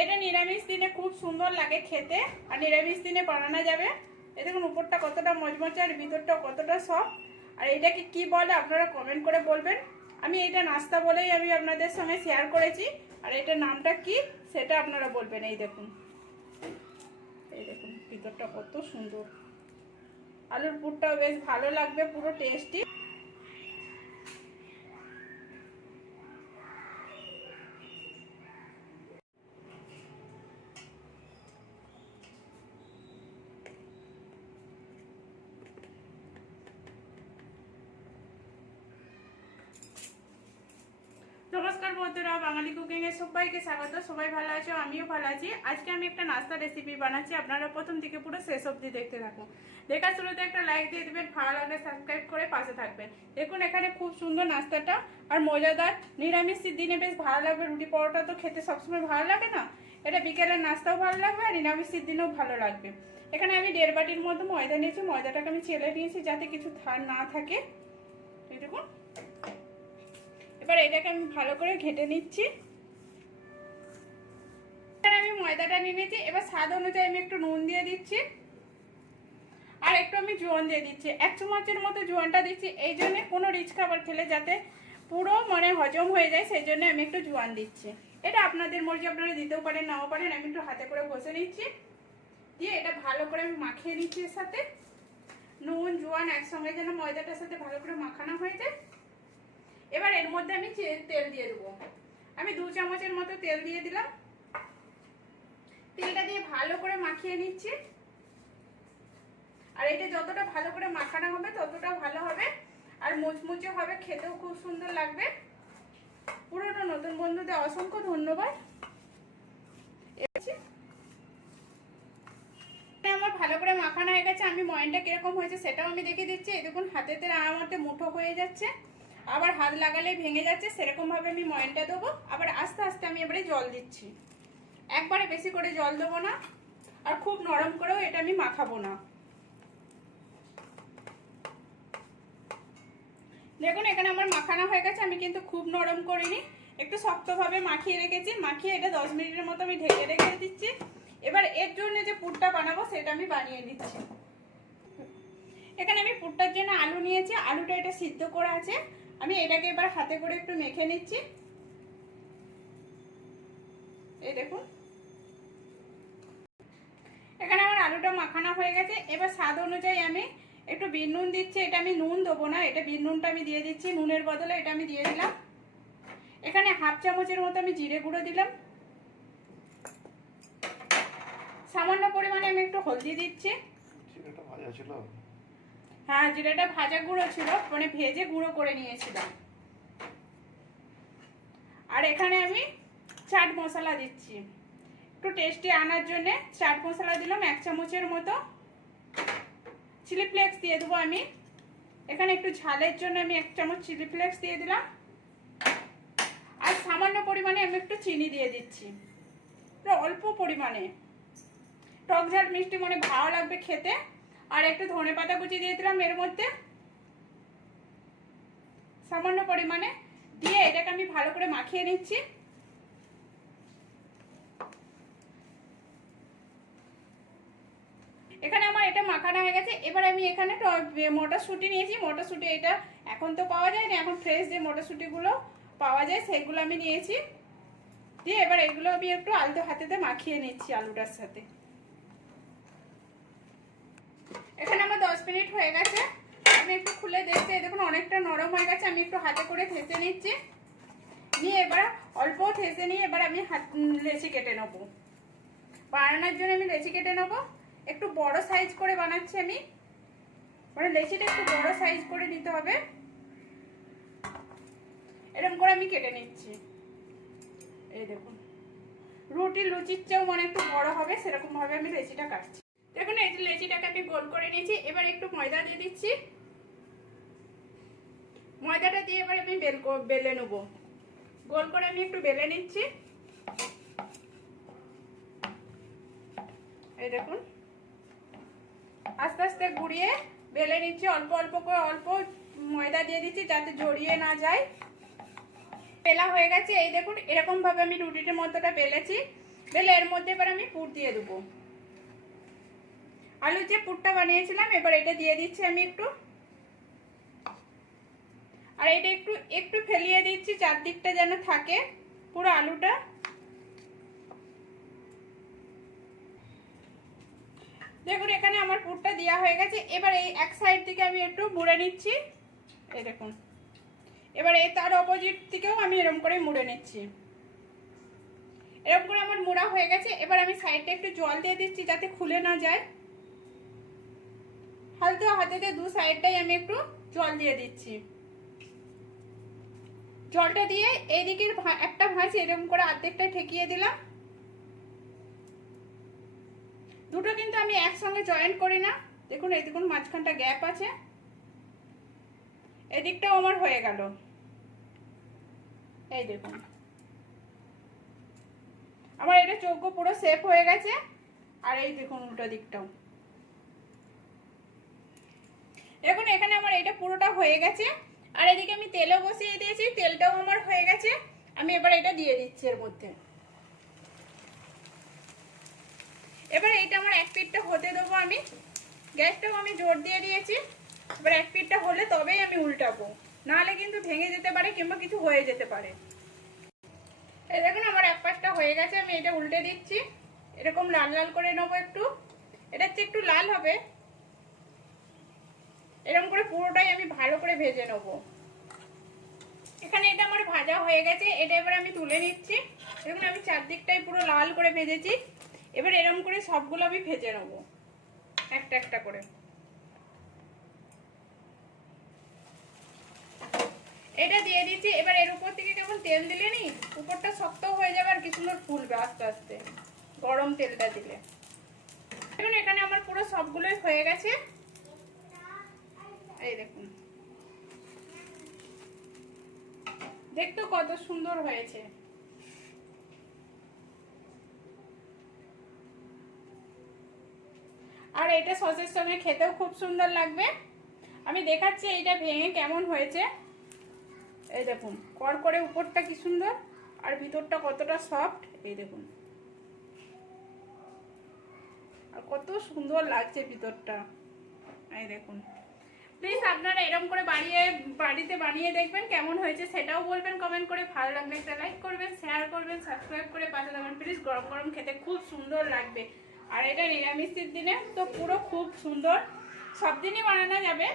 এটা নিরামিষ দিনে খুব সুন্দর লাগে খেতে, আর নিরামিষ দিনে বানানো যাবে। এ দেখুন, উপরটা কতটা মজমচে আর ভিতরটা কতটা সফট আর এটাকে কি বলে আপনারা কমেন্ট করে বলবেন। আমি এটা নাস্তা বলেই আমি আপনাদের সঙ্গে শেয়ার করেছি। আর এটা নামটা কি সেটা আপনারা বলবেন। এই দেখুন। এই দেখুন, ভিতরটা কত সুন্দর। আলুর পুরটাও বেশ ভালো লাগবে, পুরো টেস্টি বন্ধুরা, বাঙালি কুকিং এর সবাইকে স্বাগত। সবাই ভালো আছো? আমিও ভালো আছি। আজকে আমি একটা নাস্তা রেসিপি বানাচ্ছি। আপনারা প্রথম থেকে পুরো শেষ অবধি দেখতে থাকুন। দেখার শুরুতে একটা লাইক দিয়ে দেবেন, ভালো লাগলে সাবস্ক্রাইব করে পাশে থাকবেন। দেখুন এখানে খুব সুন্দর নাস্তাটা আর মজাদার নিরামিষ দিনে বেশ ভালো লাগবে। রুটি পরোটা তো খেতে সবসময় ভালো লাগে না? এটা বিকেলের নাস্তাও ভালো লাগবে আর নিরামিষের দিনেও ভালো লাগবে। এখানে আমি দেড় বাটির মতো ময়দা নিয়েছি। ময়দাটাকে আমি চেলে নিয়েছি যাতে কিছু ধার না থাকে। দেখুন। এবার এটাকে আমি ভালো করে ঘেটে নিচ্ছি। আমি ময়দাটা নিয়ে নিয়েছি এবার স্বাদ অনুযায়ী আমি একটু নুন দিয়ে দিচ্ছি। আর একটু আমি জোয়ান দিয়ে দিচ্ছি। এক চামচের মতো জোয়ানটা দিচ্ছি। এই জন্য কোনো রিচ খাবার খেলে যাতে পুরো মানে হজম হয়ে যায়, সেই জন্য আমি একটু জোয়ান দিচ্ছি। এটা আপনাদের মর্জি, আপনারা দিতেও পারেন, নাও পারেন। আমি একটু হাতে করে ঘষে নিচ্ছি। দিয়ে এটা ভালো করে আমি মাখিয়ে নিচ্ছি এর সাথে। নুন, জোয়ান একসঙ্গে যেন ময়দাটার সাথে ভালো করে মাখানো হয়ে যায়। এবার এর মধ্যে আমি তেল দিয়ে দেবো। আমি দু চামচের মতো তেল দিয়ে দিলাম। তেলটা দিয়ে ভালো করে মাখিয়ে নিচ্ছি। আর এটা যতটা ভালো করে মাখানো হবে, ততটা ভালো হবে। আর মুচমুচে হবে, খেতেও খুব সুন্দর লাগবে। পুরোনো নতুন বন্ধুদের অসংখ্য ধন্যবাদ। আমার ভালো করে মাখানো হয়ে গেছে। আমি ময়নটা কীরকম হয়েছে সেটাও আমি দেখিয়ে দিচ্ছি। এই দেখুন, হাতেতে আমারতে মুঠো হয়ে যাচ্ছে। আবার হাত লাগালে ভেঙে যাচ্ছে, সেরকমভাবে আমি ময়নটা দেবো। আবার আস্তে আস্তে আমি এবারে জল দিচ্ছি। একবারে বেশি করে জল দেবো না, আর খুব নরম করেও এটা আমি মাখাবো না। দেখুন, এখানে আমার মাখানো হয়ে গেছে, আমি কিন্তু খুব নরম করিনি। একটু শক্তভাবে মাখিয়ে রেখেছি, মাখিয়ে এটা দশ মিনিটের মতো আমি ঢেকে রেখে দিচ্ছি। এবার এর জন্য যে পুরটা বানাবো, সেটা আমি বানিয়ে দিচ্ছি। এখানে আমি পুরটার জন্য আলু নিয়েছি, আলুটা এটা সিদ্ধ করা আছে। আমি এটাকে এবার হাতে করে একটু মেখে নিচ্ছি। এই দেখুন। এখানে আমার আলুটা মাখানো হয়ে গেছে। এবার স্বাদ অনুযায়ী আমি একটু বিন নুন দিচ্ছি। এটা আমি নুন দেবো না, এটা বিন নুনটা আমি দিয়ে দিচ্ছি। নুনের বদলে এটা আমি দিয়ে দিলাম। এখানে হাফ চামচের মতো আমি জিরে গুঁড়ো দিলাম। সামান্য পরিমাণে আমি একটু হলদি দিচ্ছি। ছিল। হ্যাঁ জিরাটা ভাজা গুঁড়ো ছিল মানে ভেজে গুঁড়ো করে নিয়েছিলাম। আর এখানে আমি চাট মশলা দিচ্ছি। একটু টেস্টি আনার জন্য চাট মশলা দিলাম, এক চামচের মতো। চিলি ফ্লেক্স দিয়ে দেবো আমি। এখানে একটু ঝালের জন্য আমি এক চামচ চিলি ফ্লেক্স দিয়ে দিলাম। আর সামান্য পরিমাণে আমি একটু চিনি দিয়ে দিচ্ছি। অল্প পরিমাণে। টক ঝাল মিষ্টি মানে ভালো লাগবে খেতে। আর একটু ধনে পাতা কুচি দিয়ে দিলাম এর মধ্যে। সামান্য পরিমাণে দিয়ে এটাকে আমি ভালো করে মাখিয়ে নিচ্ছি। এখানে আমার এটা মাখানো হয়ে গেছে। এবার আমি এখানে মটরশুঁটি নিয়েছি। মটরশুঁটি এটা এখন তো পাওয়া যায় না এখন ফ্রেশ যে মটরশুঁটিগুলো পাওয়া যায় সেগুলো আমি নিয়েছি। দিয়ে এবার এগুলো আমি একটু আলতো হাতেতে মাখিয়ে নিচ্ছি আলুটার সাথে। এখানে আমার দশ মিনিট হয়ে গেছে। আমি একটু খুলে দেখছি। দেখুন, অনেকটা নরম হয়ে গেছে। আমি একটু হাতে করে থেসে নিচ্ছি। নিয়ে এবার অল্প থেসে নিয়ে এবার আমি হাত লেচি কেটে নেব। বানানোর জন্য আমি লেচি কেটে নেব। একটু বড় সাইজ করে বানাচ্ছি আমি। মানে লেচিটা একটু বড় সাইজ করে নিতে হবে। এরকম করে আমি কেটে নিচ্ছি। এই দেখুন। রুটি লুচির চেয়েও মানে একটু বড় হবে, সেরকমভাবে আমি লেচিটা কাটছি। দেখুন, এই যে লেচিটাকে আমি গোল করে নিয়েছি। এবার একটু ময়দা দিয়ে দিচ্ছি। ময়দাটা দিয়ে এবার আমি বেল বেলে নেব। গোল করে আমি একটু বেলে নিচ্ছি। এই দেখুন। আস্তে আস্তে গুড়িয়ে বেলে নিচ্ছি। অল্প অল্প করে অল্প ময়দা দিয়ে দিচ্ছি যাতে জড়িয়ে না যায়। বেলা হয়ে গেছে। এই দেখুন এরকম ভাবে আমি রুটিটার মধ্যটা বেলেছি। বেলে এর মধ্যে এবার আমি পুর দিয়ে দেবো। আলুর যে পুরটা বানিয়েছিলাম, এবার এটা দিয়ে দিচ্ছি আমি একটু। আর এটা একটু একটু ফেলিয়ে দিচ্ছি, চারদিকটা যেন থাকে পুরো আলুটা। দেখুন, এখানে আমার পুরটা দেওয়া হয়ে গেছে। এবার এই এক সাইড থেকে আমি একটু মুড়ে নিচ্ছি। এই দেখুন। এবার এই তার অপোজিট থেকেও আমি এরকম করে মুড়ে নিচ্ছি। এরকম করে আমার মোড়া হয়ে গেছে। এবার আমি সাইডটা একটু জল দিয়ে দিচ্ছি যাতে খুলে না যায়। হালকা হাতেতে দু সাইডটাই আমি একটু জল দিয়ে দিচ্ছি। জলটা দিয়ে এইদিকের একটা ভাঁজ এরকম করে অর্ধেকটা ঠেকিয়ে দিলাম। দুটো কিন্তু আমি একসঙ্গে জয়েন্ট করি না। দেখুন, এই দেখুন, মাঝখানটা গ্যাপ আছে। এদিকটাও আমার হয়ে গেল। এই দেখুন। আমার এটা চৌক পুরো সেফ হয়ে গেছে। আর এই দেখুন, উল্টো দিকটাও। দেখুন, এখানে আমার এটা পুরোটা হয়ে গেছে। আর এদিকে আমি তেলও বসিয়ে দিয়েছি, তেলটাও আমার হয়ে গেছে। আমি এবার এটা দিয়ে দিচ্ছি এর মধ্যে। এবার এইটা আমার এক পিঠটা হতে দেবো আমি। গ্যাসটাও আমি জোর দিয়ে দিয়েছি। এবার এক পিঠটা হলে তবেই আমি উল্টাবো। নাহলে কিন্তু ভেঙে যেতে পারে কিংবা কিছু হয়ে যেতে পারে। এই দেখুন, আমার এক পাশটা হয়ে গেছে, আমি এটা উল্টে দিচ্ছি। এরকম লাল লাল করে নেব একটু। এটা হচ্ছে একটু লাল হবে। এরকম করে পুরোটাই আমি ভালো করে ভেজে নেব। এখানে এটা আমার ভাজা হয়ে গেছে, এটা এবার আমি তুলে নিচ্ছি। দেখুন, আমি চারদিকটাই পুরো লাল করে ভেজেছি। এবার এরকম করে সবগুলো আমি ভেজে নেব, একটা একটা করে। এটা দিয়ে দিচ্ছি, এবার এর উপর থেকে কেমন তেল দিলে নি, উপরটা শক্ত হয়ে যাবে আর কিছু সুন্দর ফুলবে আস্তে আস্তে, গরম তেলটা দিলে। দেখুন, এখানে আমার পুরো সবগুলোই হয়ে গেছে। এই দেখুন। দেখতে কত সুন্দর হয়েছে। আর এটা সসের সঙ্গে খেতেও খুব সুন্দর লাগবে। আমি দেখাচ্ছি এইটা ভেঙে কেমন হয়েছে। এই দেখুন কর করে উপরটা কি সুন্দর, আর ভিতরটা কতটা সফট এই দেখুন। আর কত সুন্দর লাগছে ভিতরটা। এই দেখুন। প্লিজ আপনারা এরম করে বাড়িয়ে, বাড়িতে বানিয়ে দেখবেন কেমন হয়েছে, সেটাও বলবেন কমেন্ট করে। ভালো লাগলে একটা লাইক করবেন শেয়ার করবেন সাবস্ক্রাইব করে পাশে দেবেন প্লিজ গরম গরম খেতে খুব সুন্দর লাগবে। আর এটা নিরামিষের দিনে তো পুরো খুব সুন্দর। সব দিনই বানানো যাবে।